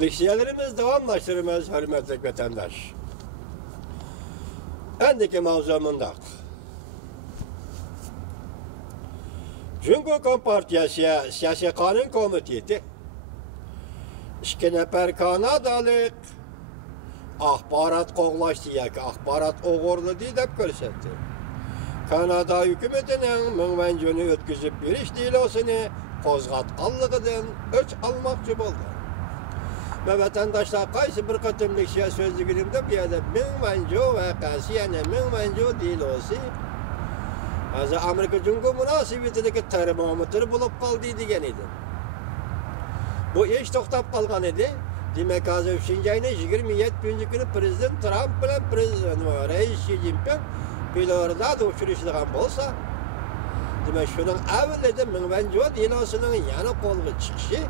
Leksiyalarımız devamlaştırmaz hürmetli vatandaş. Endiki mavzumunda. Cumhuriyet Kompartiyası Siyasi Kanun Komiteti 2 nefer Kanadalık axbarat qoğlaşdı yoki axbarat o'g'irladi deb ko'rsatdi. Kanada hukumatining Mingvanjoni o'tkazib berish delosini qo'zg'atganligidan o'ch olmoqchi bo'ldi. Ve vatandaşlar qaysi bir qatimlik so'zligimda bu yerda Mingvanjo voqeasi, ya'ni Mingvanjo delosi hozir Amerika Cumhur munosabatidagi termometr bo'lib qoldi degan edi. Bu ish to'xtab qolgan edi. Demek hozir 3-oyning 27 kuni Prezident Trump bilan Rais Xi Jinping Belarusda uchrashadigan bo'lsa, demak shuning avvalida Mingvanjo delosining yana qo'lga chiqishi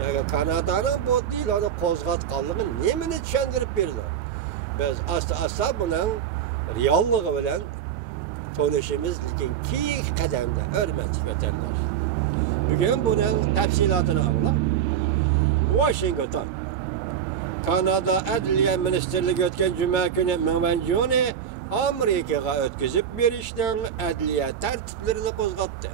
yoki Kanadaning bu deloni qo'zg'atganligi nimani tushuntirib berdi. Biz asta buning realligi bilan tanishimiz, lekin keyingi qadamda hurmatli vatandosh. Bugun buning tafsilotini anglab Washington Kanada Adliya Ministerligi o'tgan juma kuni Mingvanjoni Amerikaga o'tkazib berishdan adliya tartiblarini qo'zg'atdi.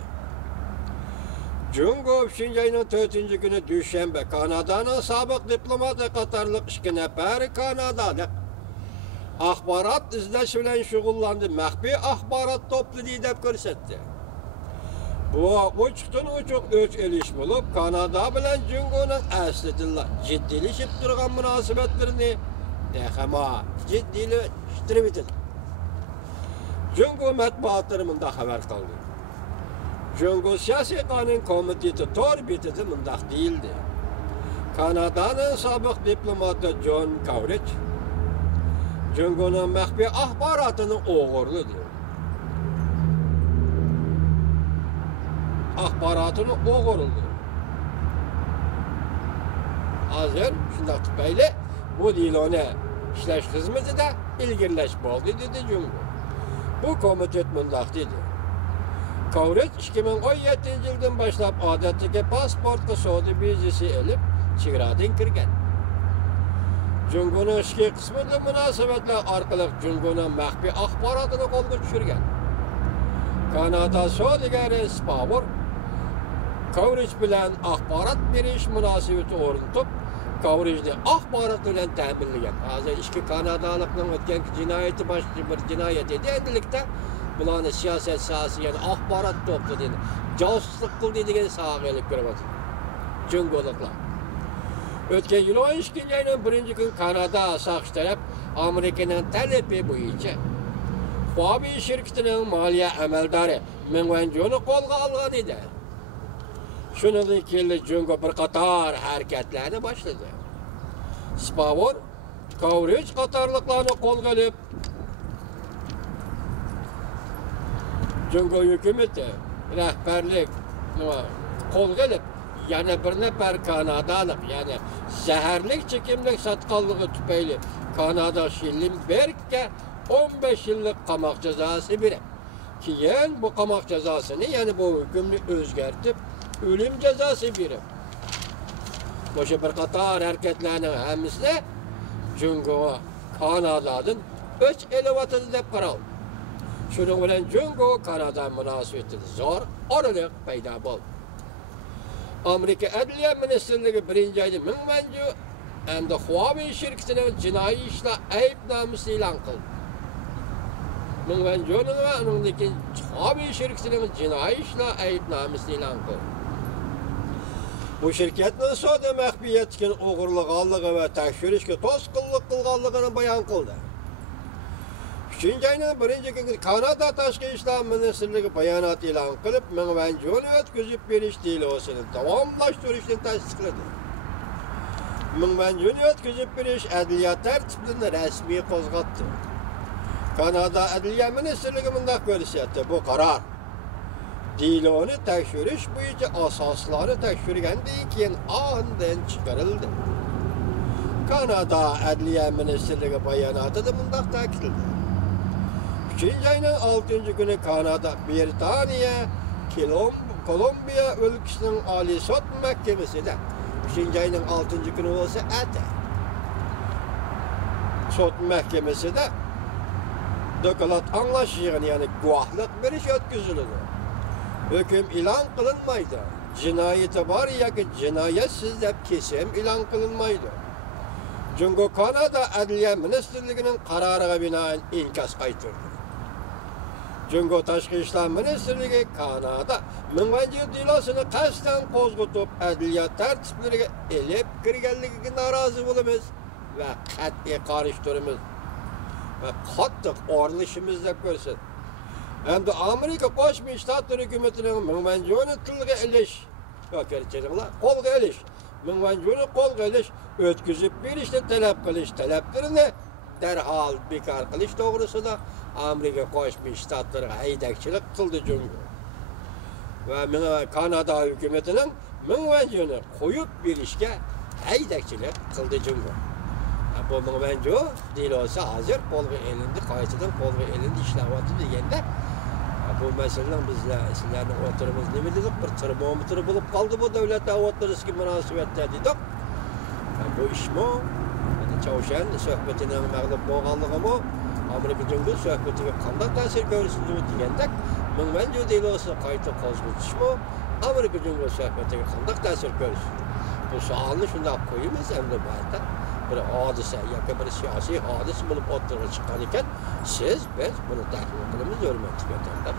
Cumhuriyet 3-oyning 4-kuni dushanba Kanadaning sobiq diplomati qatorliq 2 nafar kanadalik axborot izlash bilan shug'ullandi, maxfiy axborot to'pladi deb ko'rsatdi. Bu ochiqdan ochiq o'ch elish bo'lib, Kanada bilan Cumhuriyetning aslida jiddiylashib turgan munosabatlarini jiddiylashtirib etdi. Cumhuriyet matbuotlari bunda xabar qildi. Cumhuriyet Siyasi Kanun Komiteti tor betida mundaq deyildi. Kanadaning sobiq diplomati John Cowrich Cumhuriyetning maxfiy axborotini o'g'irladi. Axborotini o'g'irladi. Hozir shunday tufayli bu deloni ishlash xizmatida ilgirlash bo'ldi dedi Cumhuriyet. Bu komitet mundaq dedi. Cowrich 2017-yildan boshlab odatdagi pasportga savdo vizasi olib, chegaradan kirgan. Cumhuriyetning ichki qismida munosabatlar orqali Cumhuriyetning maxfiy axborotini qo'lga tushirgan. Kanada savdogari Spavor Cowrich bilan axborot berish munosabati o'rnatib, Cowrichni axborot bilan ta'minlagan. Hozir ikki kanadalikning o'tgan jinoyati boshqa bir jinoyat edi. Endilikda bularni siyosat sohasi, ya'ni axborot to'pladi, josuslik qildi degan sohaga olib kiryapti. Cumhuriyetliklar. O'tgan yil 12-oyning 1-kuni Kanada soqchi taraf Amerikaning talabi bo'yicha Huawei shirkatining moliya amaldori Mingvanjoni qo'lga olgan edi. Shuningdek, Cumhuriyet bir qator harakatlarni boshladi. Spavor Cowrich qatorliqlarni qo'lga olib, Cumhuriyet hukumati rahbarlik qo'lga olib, yana bir nafar kanadalik, ya'ni zaharlik chekimlik sotganligi tufayli Kanada Schillenbergga 15 yillik qamoq jazosi berdi. Keyin bu qamoq jazosini, ya'ni bu hukmni o'zgartib, o'lim jazosi berdi. O'sha bir qator harakatlarning hammasi Cumhuriyet Kanadadan o'ch elayotdi deb qaraldi. Shuning bilan Cumhuriyet Kanada munosabatida zo'r oraliq paydo bo'ldi. Amerika Adliya Ministerligi 1-oyda Mingvanjo hamda Huawei shirkatining jinoiy ishlar aybnomasi e'lon qildi. Mingvanjoning va uningdagi Huawei shirkatining jinoiy ishlar aybnomasi e'lon qildi. Bu shirkatning savdo maxfiyatiga o'g'irlaganligi va tekshirishga to'sqinlik qilganligini bayon qildi. 3-oyning 1-kuni Kanada Tashqi ishlar Ministerligi bayonot e'lon qilib, Mingvanjoni o'tkazib berish delosini davomlashtirishni tasdiqladi. Mingvanjoni o'tkazib berish adliya tartibini rasmiy qo'zg'atdi. Kanada Adliya Ministerligi bunday ko'rsatdi. Bu qaror deloni tekshirish bo'yicha asoslarni tekshirgandan keyin andan chiqarildi. Kanada Adliya Ministerligi bayonotida bunday ta'kidladi. 3-oyning 6-kuni Kanada, Britaniya, Kolumbiya ülkəsinin Ali Sud Məhkəməsində 60 ayının 6. günü olsa ete. Sot mahkemesi de dokalat anlaşığını yani guahlık veriş ötküzülür. Hüküm ilan kılınmaydı. Cinayeti var ya ki cinayetsiz de kesim ilan kılınmaydı. Çünkü Kanada Adliye Ministerliğinin kararına binaen inkas kaytırdı. Çünkü Taşkı İşler Ministerliği Kanada Münvenci dilasını kasten kozgutup adliye tertiplerine elip kirgenliğine narazı bulumuz ve kat'i karıştırımız ve kattık orlışımızda görsün. Hem de Amerika Koşmuş Ştatları hükümetinin Münvenci'nin tılgı eliş yok gerçekten kolga eliş Münvenci'nin kolga eliş ötküzüp bir işte talep kılış taleplerini derhal bekar kılış doğrusu da Amerika Koşmuş Ştatları haydakçılık kıldı çünkü. Ve Kanada hükümetinin Münvenci'ni koyup bir işe haydakçılık kıldı çünkü. Bu Münvenci değil olsa hazır kolga elinde kayıtıdan kolga elinde işlevatı diyende bu meselenin sizlerle oturumuz ne dedik? Bir termometre bulup kaldı bu devlet avatları eski münasebetler dedik. Bu iş mi? Çavuşan sohbetinin mağlup boğanlığı mı? Amerika Cumhuriyeti sohbetine kandak tasir görürsünüz diyendek Münvenci değil olsa kayıtı kozgutiş mu? Amerika Cumhuriyeti sohbetine kandak tasir görürsünüz. Bu sualını şunda koyumuz hem de bayda. Bir hadise, yakın bir siyasi hadise bulup oturuğa çıkan iken siz, biz bunu tahmin edilimiz, hürmetli vatandaş.